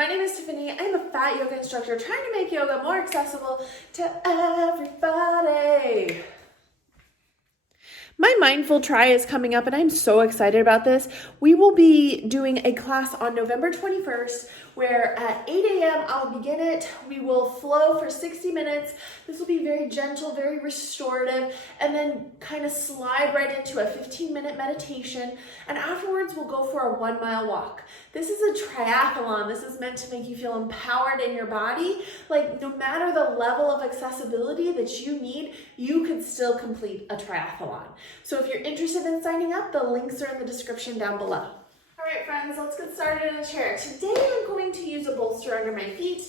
my name is Tiffany. I'm a fat yoga instructor trying to make yoga more accessible to everybody. My Mindful Try is coming up and I'm so excited about this. We will be doing a class on November 21st where at 8 a.m. I'll begin it. We will flow for 60 minutes. This will be very gentle, very restorative, and then kind of slide right into a 15-minute meditation. And afterwards we'll go for a 1-mile walk. This is a triathlon. This is meant to make you feel empowered in your body. Like no matter the level of accessibility that you need, you could still complete a triathlon. So if you're interested in signing up, the links are in the description down below. All right, friends, let's get started in a chair. Today I'm going to use a bolster under my feet.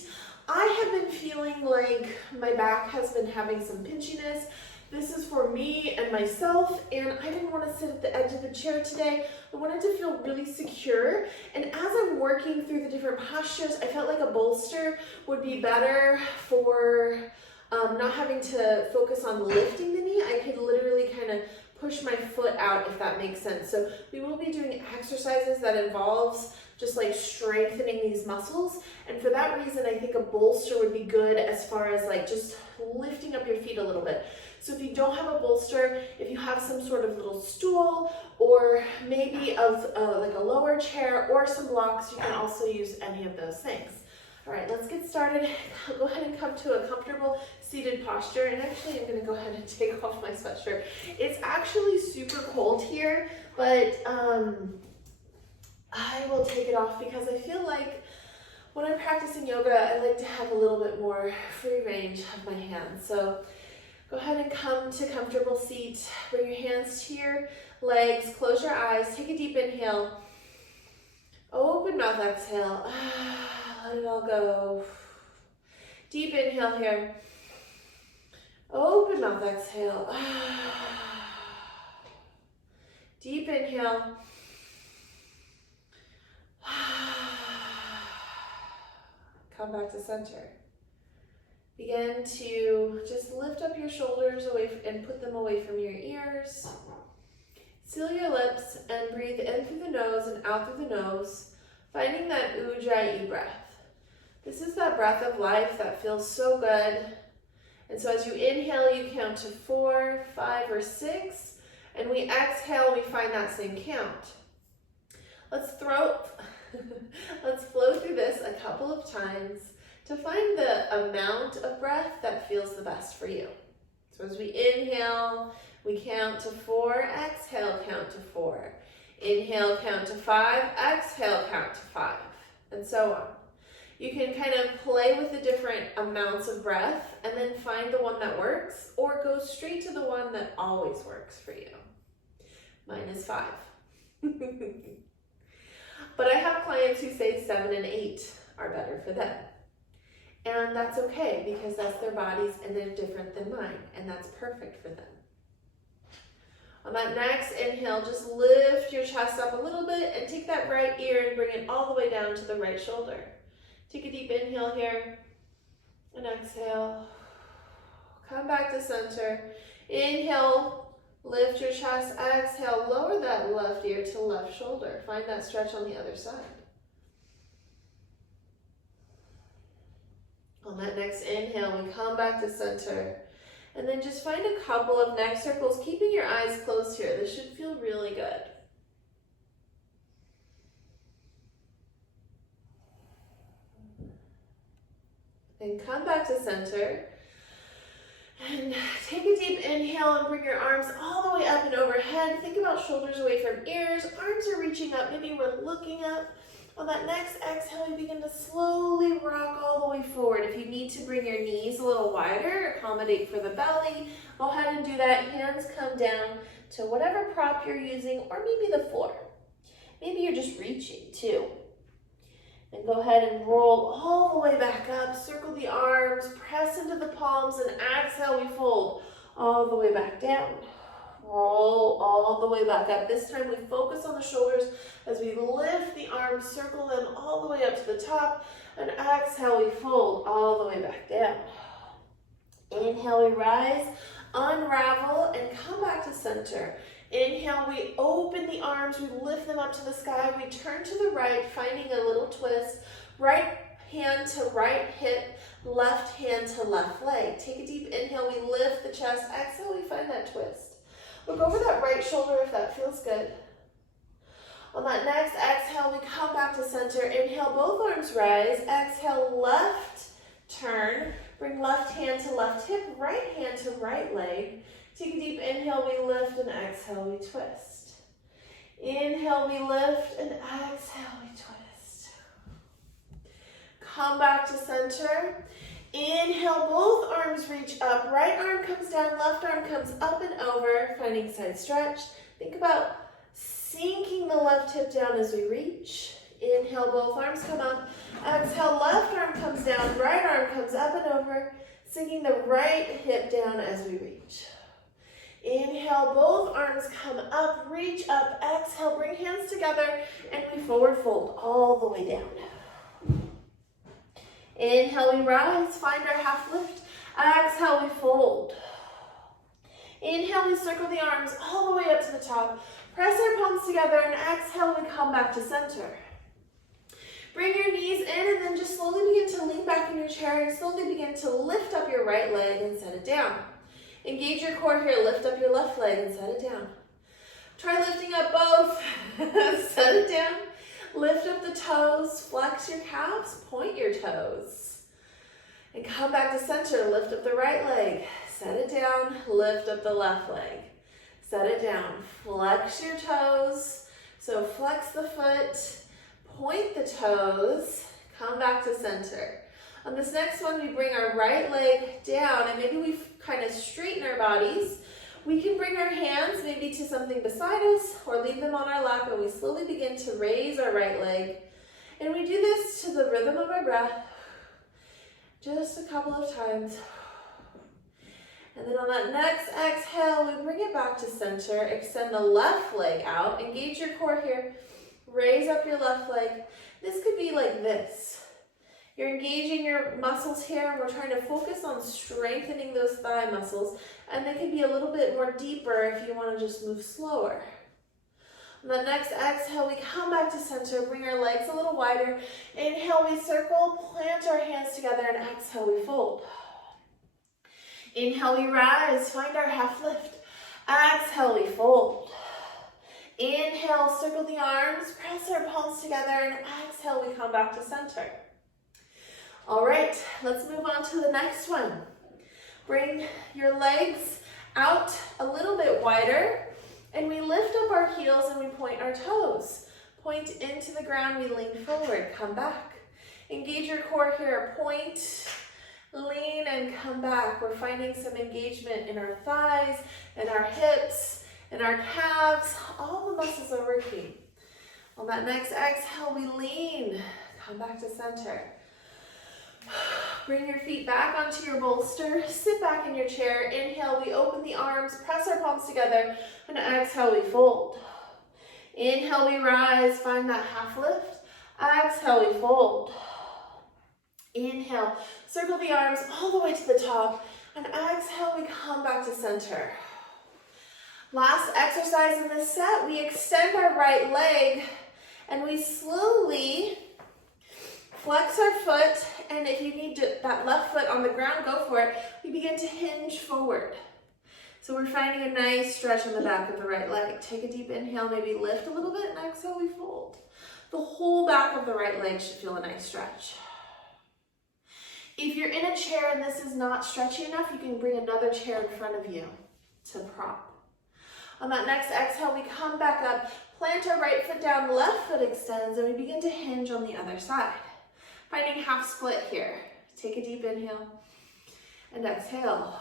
I have been feeling like my back has been having some pinchiness. This is for me and myself, and I didn't want to sit at the edge of the chair today. I wanted to feel really secure, and as I'm working through the different postures, I felt like a bolster would be better for not having to focus on lifting the knee. I could literally kind of push my foot out, if that makes sense. So we will be doing exercises that involves just like strengthening these muscles. And for that reason, I think a bolster would be good as far as like just lifting up your feet a little bit. So if you don't have a bolster, if you have some sort of little stool or maybe like a lower chair or some blocks, you can also use any of those things. All right, let's get started. I'll go ahead and come to a comfortable seated posture. And actually, I'm gonna go ahead and take off my sweatshirt. It's actually super cold here, but I will take it off because I feel like when I'm practicing yoga, I like to have a little bit more free range of my hands. So go ahead and come to comfortable seat. Bring your hands to your legs, close your eyes, take a deep inhale. Open mouth, exhale. Let it all go. Deep inhale here. Open mouth, exhale. Deep inhale. Come back to center. Begin to just lift up your shoulders away and put them away from your ears. Seal your lips and breathe in through the nose and out through the nose, finding that ujjayi breath. This is that breath of life that feels so good. And so as you inhale, you count to 4, 5, or 6, and we exhale, we find that same count. Let's flow through this a couple of times to find the amount of breath that feels the best for you. So as we inhale, we count to 4, exhale, count to 4. Inhale, count to 5, exhale, count to 5, and so on. You can kind of play with the different amounts of breath and then find the one that works, or go straight to the one that always works for you. Mine is 5. But I have clients who say 7 and 8 are better for them. And that's okay because that's their bodies and they're different than mine, and that's perfect for them. On that next inhale, just lift your chest up a little bit and take that right ear and bring it all the way down to the right shoulder. Take a deep inhale here and exhale. Come back to center. Inhale, lift your chest. Exhale, lower that left ear to left shoulder. Find that stretch on the other side. On that next inhale, we come back to center. And then just find a couple of neck circles, keeping your eyes closed here. This should feel really good. And come back to center. And take a deep inhale and bring your arms all the way up and overhead. Think about shoulders away from ears. Arms are reaching up. Maybe we're looking up. On that next exhale, we begin to slowly rock all the way forward. If you need to bring your knees a little wider, accommodate for the belly, go ahead and do that. Hands come down to whatever prop you're using, or maybe the floor. Maybe you're just reaching too. And go ahead and roll all the way back up. Circle the arms, press into the palms, and exhale, we fold all the way back down. Roll all the way back up. This time we focus on the shoulders as we lift the arms, circle them all the way up to the top, and exhale, we fold all the way back down. Inhale, we rise, unravel, and come back to center. Inhale, we open the arms, we lift them up to the sky, we turn to the right, finding a little twist. Right hand to right hip, left hand to left leg. Take a deep inhale, we lift the chest. Exhale, we find that twist. Look over that right shoulder if that feels good. On that next exhale, we come back to center. Inhale, both arms rise. Exhale, left turn. Bring left hand to left hip, right hand to right leg. Take a deep inhale, we lift, and exhale, we twist. Inhale, we lift, and exhale, we twist. Come back to center. Inhale, both arms reach up. Right arm comes down, left arm comes up and over, finding side stretch. Think about sinking the left hip down as we reach. Inhale, both arms come up. Exhale, left arm comes down, right arm comes up and over, sinking the right hip down as we reach. Inhale, both arms come up, reach up. Exhale, bring hands together, and we forward fold all the way down. Inhale, we rise, find our half lift. Exhale, we fold. Inhale, we circle the arms all the way up to the top. Press our palms together, and exhale, we come back to center. Bring your knees in, and then just slowly begin to lean back in your chair and slowly begin to lift up your right leg and set it down. Engage your core here, lift up your left leg and set it down. Try lifting up both, set it down. Lift up the toes, flex your calves, point your toes. And come back to center, lift up the right leg, set it down, lift up the left leg. Set it down, flex your toes. So flex the foot, point the toes, come back to center. On this next one, we bring our right leg down, and maybe we kind of straighten our bodies. We can bring our hands maybe to something beside us or leave them on our lap, and we slowly begin to raise our right leg. And we do this to the rhythm of our breath, just a couple of times. And then on that next exhale, we bring it back to center, extend the left leg out, engage your core here, raise up your left leg. This could be like this. You're engaging your muscles here, and we're trying to focus on strengthening those thigh muscles, and they can be a little bit more deeper if you want to just move slower. On the next exhale, we come back to center, bring our legs a little wider. Inhale, we circle, plant our hands together, and exhale, we fold. Inhale, we rise, find our half lift. Exhale, we fold. Inhale, circle the arms, press our palms together, and exhale, we come back to center. All right, let's move on to the next one. Bring your legs out a little bit wider, and we lift up our heels and we point our toes. Point into the ground, we lean forward, come back. Engage your core here, point, lean, and come back. We're finding some engagement in our thighs, and our hips, and our calves. All the muscles are working. On that next exhale, we lean, come back to center. Bring your feet back onto your bolster, sit back in your chair. Inhale, we open the arms, press our palms together, and exhale, we fold. Inhale, we rise, find that half lift. Exhale, we fold. Inhale, circle the arms all the way to the top, and exhale, we come back to center. Last exercise in this set, we extend our right leg, and we slowly flex our foot, and if you need that left foot on the ground, go for it. We begin to hinge forward. So we're finding a nice stretch on the back of the right leg. Take a deep inhale, maybe lift a little bit, and exhale, we fold. The whole back of the right leg should feel a nice stretch. If you're in a chair and this is not stretchy enough, you can bring another chair in front of you to prop. On that next exhale, we come back up, plant our right foot down, left foot extends, and we begin to hinge on the other side. Finding half split here. Take a deep inhale and exhale.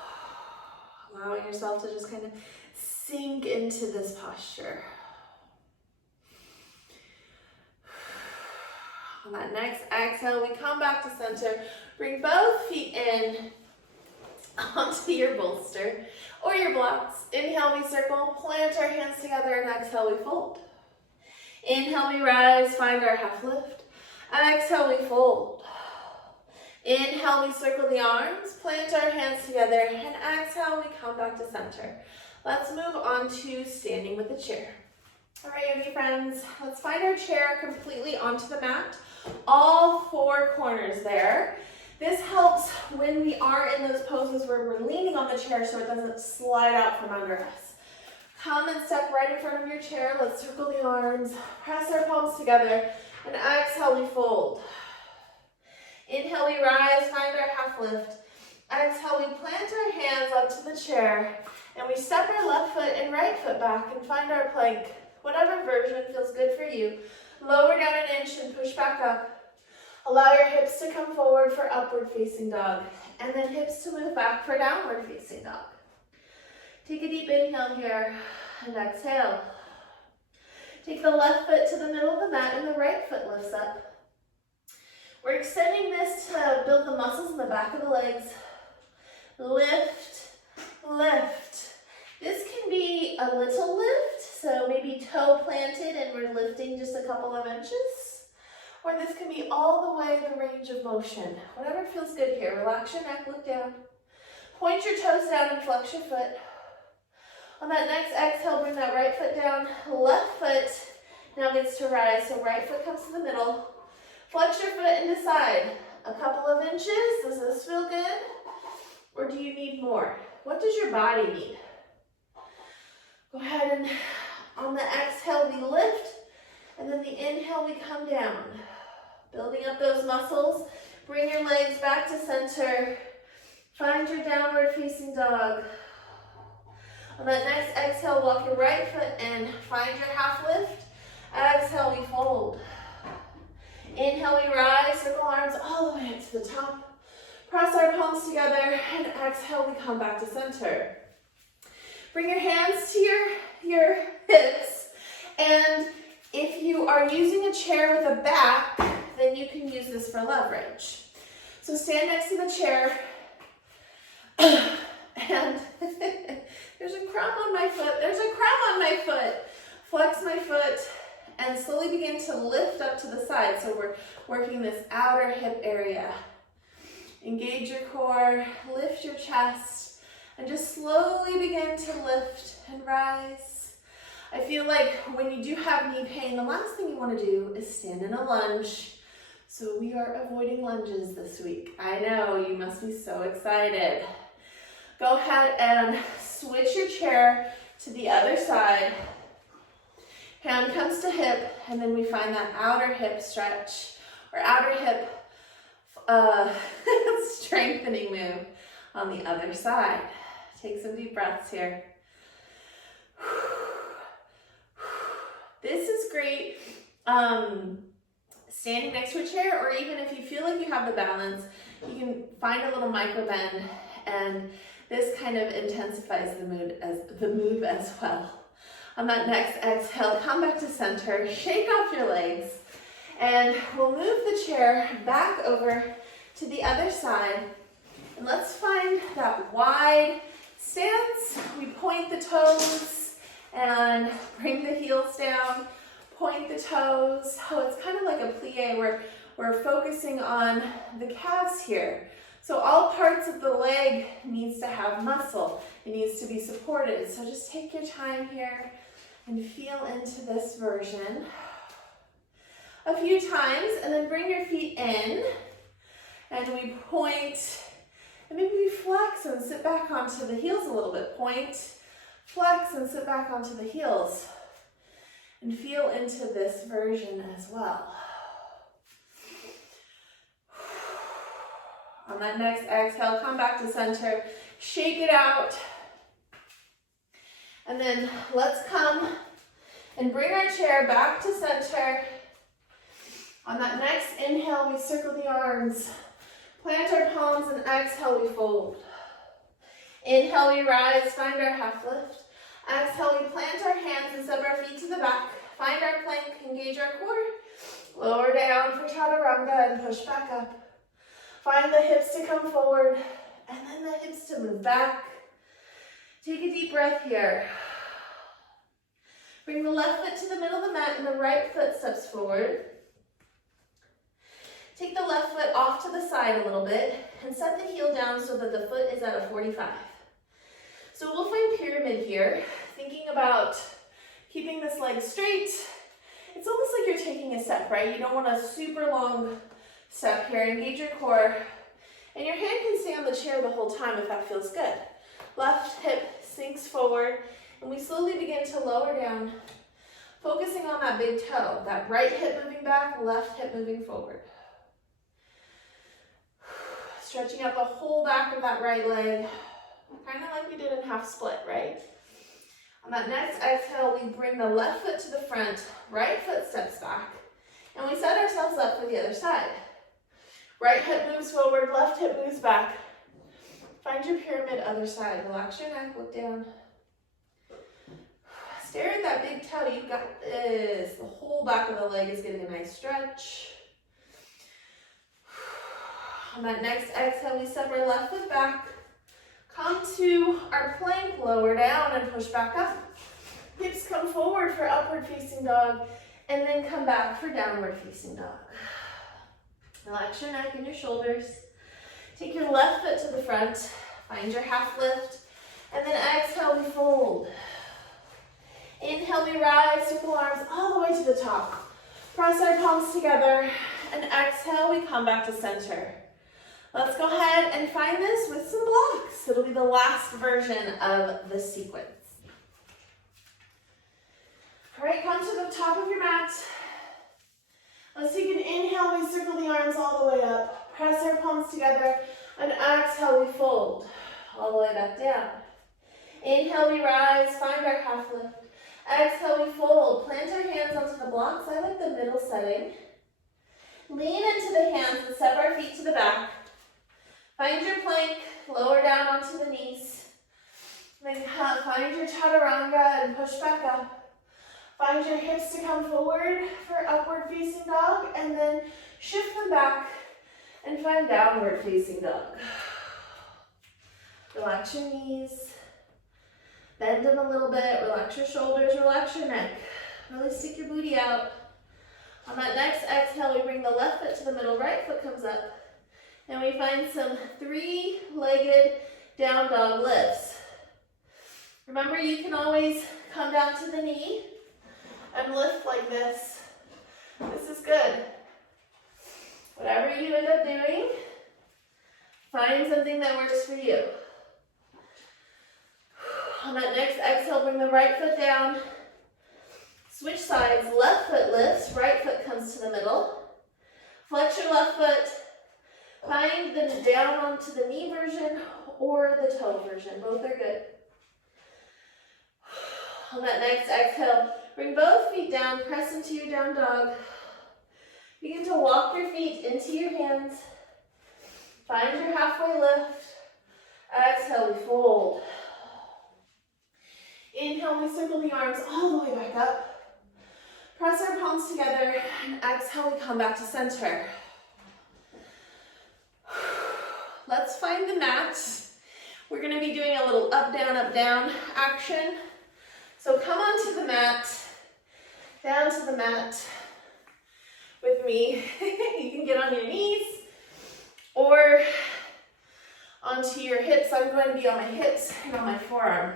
Allowing yourself to just kind of sink into this posture. On that next exhale, we come back to center. Bring both feet in onto your bolster or your blocks. Inhale, we circle, plant our hands together, and exhale, we fold. Inhale, we rise, find our half lift. Exhale, we fold. Inhale, we circle the arms, plant our hands together, and exhale, we come back to center. Let's move on to standing with the chair. All right, yogi friends, let's find our chair completely onto the mat. All four corners there. This helps when we are in those poses where we're leaning on the chair so it doesn't slide out from under us. Come and step right in front of your chair. Let's circle the arms, press our palms together, and exhale, we fold. Inhale, we rise, find our half lift. Exhale, we plant our hands onto the chair, and we step our left foot and right foot back and find our plank. Whatever version feels good for you. Lower down an inch and push back up. Allow your hips to come forward for upward facing dog, and then hips to move back for downward facing dog. Take a deep inhale here, and exhale. Take the left foot to the middle of the mat, and the right foot lifts up. We're extending this to build the muscles in the back of the legs. Lift, lift. This can be a little lift, so maybe toe planted and we're lifting just a couple of inches. Or this can be all the way the range of motion. Whatever feels good here. Relax your neck, look down. Point your toes down and flex your foot. On that next exhale, bring that right foot down. Left foot now gets to rise, so right foot comes to the middle. Flex your foot and decide. A couple of inches, does this feel good? Or do you need more? What does your body need? Go ahead and on the exhale, we lift, and then the inhale, we come down. Building up those muscles. Bring your legs back to center. Find your downward facing dog. On that next exhale, walk your right foot in. Find your half lift. Exhale, we fold. Inhale, we rise, circle arms all the way up to the top. Press our palms together, and exhale, we come back to center. Bring your hands to your hips, and if you are using a chair with a back, then you can use this for leverage. So stand next to the chair, and there's a crumb on my foot, there's a crumb on my foot. Flex my foot, and slowly begin to lift up to the side. So we're working this outer hip area. Engage your core, lift your chest, and just slowly begin to lift and rise. I feel like when you do have knee pain, the last thing you want to do is stand in a lunge. So we are avoiding lunges this week. I know, you must be so excited. Go ahead and switch your chair to the other side. Hand comes to hip, and then we find that outer hip stretch, or outer hip strengthening move on the other side. Take some deep breaths here. This is great standing next to a chair, or even if you feel like you have the balance, you can find a little micro bend, and this kind of intensifies the move as well. On that next exhale, come back to center, shake off your legs, and we'll move the chair back over to the other side. And let's find that wide stance. We point the toes and bring the heels down, point the toes. So it's kind of like a plie where we're focusing on the calves here. So all parts of the leg needs to have muscle. It needs to be supported. So just take your time here and feel into this version a few times, and then bring your feet in, and we point, and maybe we flex and sit back onto the heels a little bit. Point, flex, and sit back onto the heels, and feel into this version as well. On that next exhale, come back to center, shake it out, and then let's come and bring our chair back to center. On that next inhale, we circle the arms, plant our palms, and exhale, we fold. Inhale, we rise, find our half lift. Exhale, we plant our hands and step our feet to the back. Find our plank, engage our core. Lower down for chaturanga and push back up. Find the hips to come forward, and then the hips to move back. Take a deep breath here. Bring the left foot to the middle of the mat, and the right foot steps forward. Take the left foot off to the side a little bit, and set the heel down so that the foot is at a 45. So we'll find pyramid here, thinking about keeping this leg straight. It's almost like you're taking a step, right? You don't want a super long step here, engage your core. And your hand can stay on the chair the whole time if that feels good. Left hip sinks forward, and we slowly begin to lower down, focusing on that big toe. That right hip moving back, left hip moving forward. Stretching out the whole back of that right leg, kind of like we did in half split, right? On that next exhale, we bring the left foot to the front, right foot steps back, and we set ourselves up for the other side. Right hip moves forward, left hip moves back. Find your pyramid, other side. Relax your neck, look down. Stare at that big toe, you got this. The whole back of the leg is getting a nice stretch. On that next exhale, we step our left foot back. Come to our plank, lower down and push back up. Hips come forward for upward facing dog, and then come back for downward facing dog. Relax your neck and your shoulders. Take your left foot to the front, find your half lift, and then exhale, we fold. Inhale, we rise, circle arms all the way to the top. Press our palms together, and exhale, we come back to center. Let's go ahead and find this with some blocks. It'll be the last version of the sequence. All right, come to the top of your mat. Let's take an inhale, we circle the arms all the way up. Press our palms together, and exhale, we fold all the way back down. Inhale, we rise, find our half lift. Exhale, we fold. Plant our hands onto the blocks. I like the middle setting. Lean into the hands and step our feet to the back. Find your plank, lower down onto the knees. Then find your chaturanga and push back up. Find your hips to come forward for upward facing dog, and then shift them back and find downward facing dog. Relax your knees, bend them a little bit, relax your shoulders, relax your neck. Really stick your booty out. On that next exhale, we bring the left foot to the middle, right foot comes up, and we find some three-legged down dog lifts. Remember, you can always come down to the knee and lift like this. This is good. Whatever you end up doing, find something that works for you. On that next exhale, bring the right foot down. Switch sides, left foot lifts, right foot comes to the middle. Flex your left foot. Find the down onto the knee version or the toe version. Both are good. On that next exhale, bring both feet down, press into your down dog. Begin to walk your feet into your hands. Find your halfway lift. Exhale, we fold. Inhale, we circle the arms all the way back up. Press our palms together, and exhale, we come back to center. Let's find the mat. We're going to be doing a little up, down action. So come onto the mat, down to the mat with me. You can get on your knees or onto your hips. I'm going to be on my hips and on my forearm.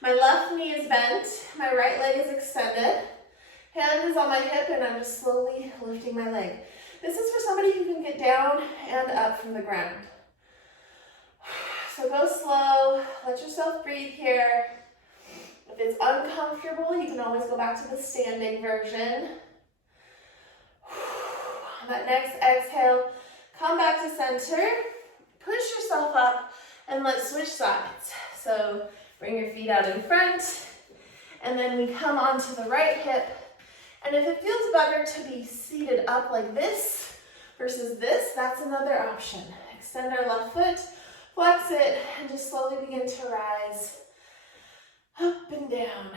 My left knee is bent, my right leg is extended. Hand is on my hip, and I'm just slowly lifting my leg. This is for somebody who can get down and up from the ground. So go slow, let yourself breathe here. If it's uncomfortable, you can always go back to the standing version. On that next exhale, come back to center, push yourself up, and let's switch sides. So bring your feet out in front, and then we come onto the right hip. And if it feels better to be seated up like this versus this, that's another option. Extend our left foot, flex it, and just slowly begin to rise up and down.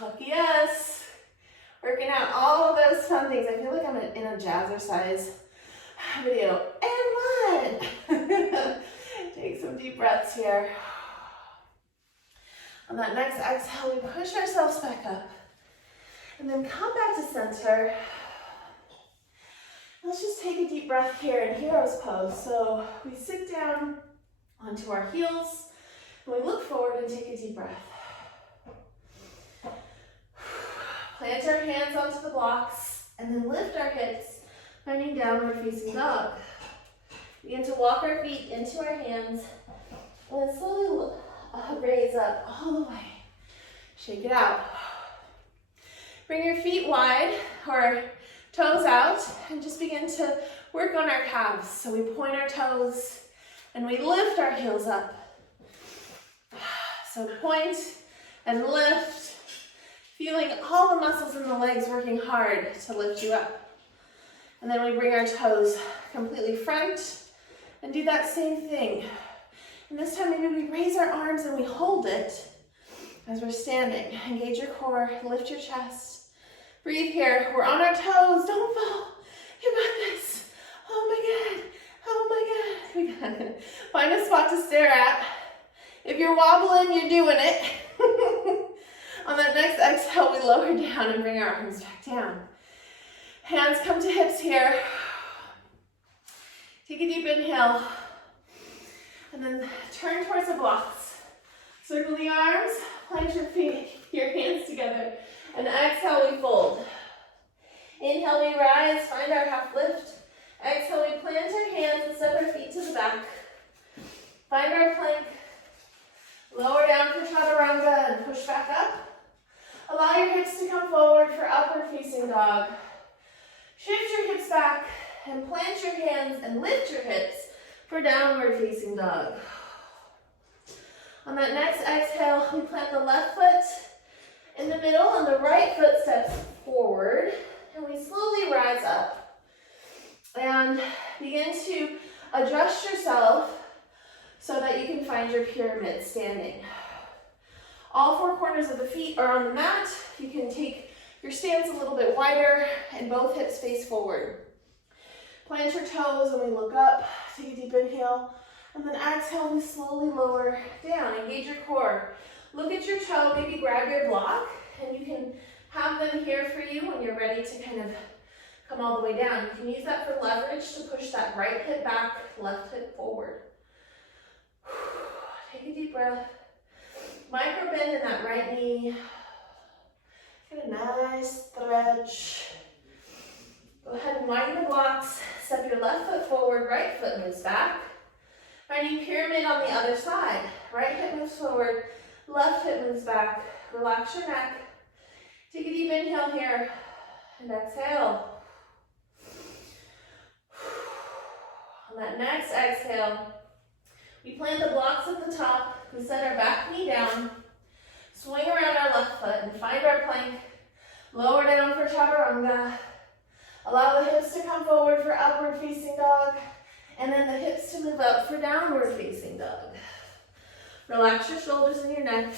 Lucky us. Working out all of those fun things. I feel like I'm in a jazzercise video. And one. Take some deep breaths here. On that next exhale, we push ourselves back up. And then come back to center. Let's just take a deep breath here in hero's pose. So we sit down onto our heels, and we look forward and take a deep breath. Plant our hands onto the blocks, and then lift our hips. Finding downward facing dog. Begin to walk our feet into our hands and then slowly raise up all the way. Shake it out. Bring your feet wide or toes out and just begin to work on our calves. So we point our toes and we lift our heels up. So point and lift, feeling all the muscles in the legs working hard to lift you up. And then we bring our toes completely front and do that same thing. And this time maybe we raise our arms and we hold it as we're standing. Engage your core, lift your chest. Breathe here. We're on our toes. Don't fall. You got this. Oh my God. Oh my God. We got it. Find a spot to stare at. If you're wobbling, you're doing it. On that next exhale, we lower down and bring our arms back down. Hands come to hips here. Take a deep inhale. And then turn towards the blocks. Circle the arms, plant your feet, your hands together. And exhale, we fold. Inhale, we rise, find our half lift. Exhale, we plant our hands and step our feet to the back. Find our plank. Lower down for chaturanga and push back up. Allow your hips to come forward for upward facing dog. Shift your hips back and plant your hands and lift your hips for downward facing dog. On that next exhale, we plant the left foot in the middle and the right foot steps forward. And we slowly rise up. And begin to adjust yourself so that you can find your pyramid standing. All four corners of the feet are on the mat. You can take your stance a little bit wider and both hips face forward. Plant your toes and we look up. Take a deep inhale. And then exhale, we slowly lower down. Engage your core. Look at your toe, maybe grab your block, and you can have them here for you when you're ready to kind of come all the way down. You can use that for leverage to push that right hip back, left hip forward. Take a deep breath. Micro bend in that right knee. Get a nice stretch. Go ahead and widen the blocks. Step your left foot forward, right foot moves back. Finding pyramid on the other side. Right hip moves forward, left hip moves back. Relax your neck. Take a deep inhale here and exhale. On that next exhale, we plant the blocks at the top. We set our back knee down. Swing around our left foot and find our plank. Lower down for chaturanga. Allow the hips to come forward for upward facing dog. And then the hips to move up for downward facing dog. Relax your shoulders and your neck.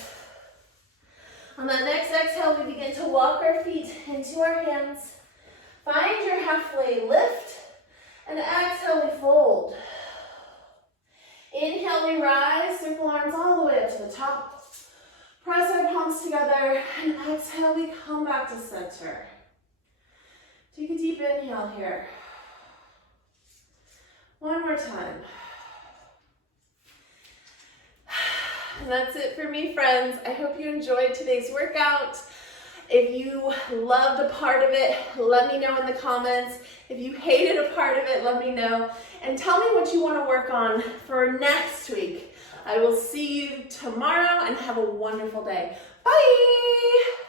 On that next exhale, we begin to walk our feet into our hands. Find your halfway lift. And exhale, we fold. Inhale, we rise. Circle arms all the way up to the top. Press our palms together. And exhale, we come back to center. Take a deep inhale here. One more time. And that's it for me, friends. I hope you enjoyed today's workout. If you loved a part of it, let me know in the comments. If you hated a part of it, let me know. And tell me what you want to work on for next week. I will see you tomorrow and have a wonderful day. Bye!